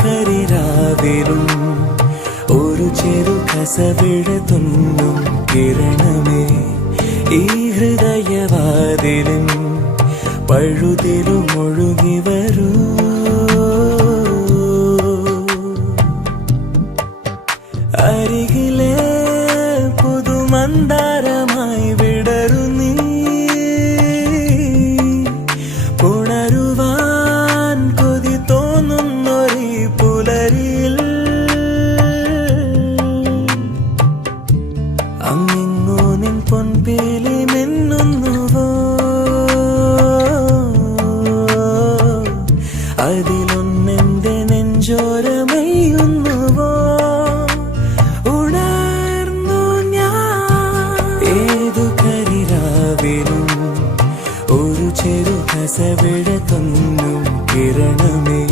കരിരാവിലും ഒരു ചെറു കസവിട തുന്നും കിരണമേ ഈ ഹൃദയവാതിലും പഴുതിലും ഒഴുകി വരൂ അരികിലെ പുതുമന്ദാരമായി വിടരു നീ പുണരുവാൻ കൊതി തോന്നുന്നൊരു പുലരിയിൽ അങ്ങിങ്ങോ നിൻ പൊൻപേലി മിന്നുന്നുവോ അതിലൊന്നെന്റെ നെഞ്ചോരമയുന്നുവോ ഉണർന്നു ഞാൻ ഏതു കരിരാവിലും ഒരു ചെറു കസവിട തൊന്നും കിരണമേ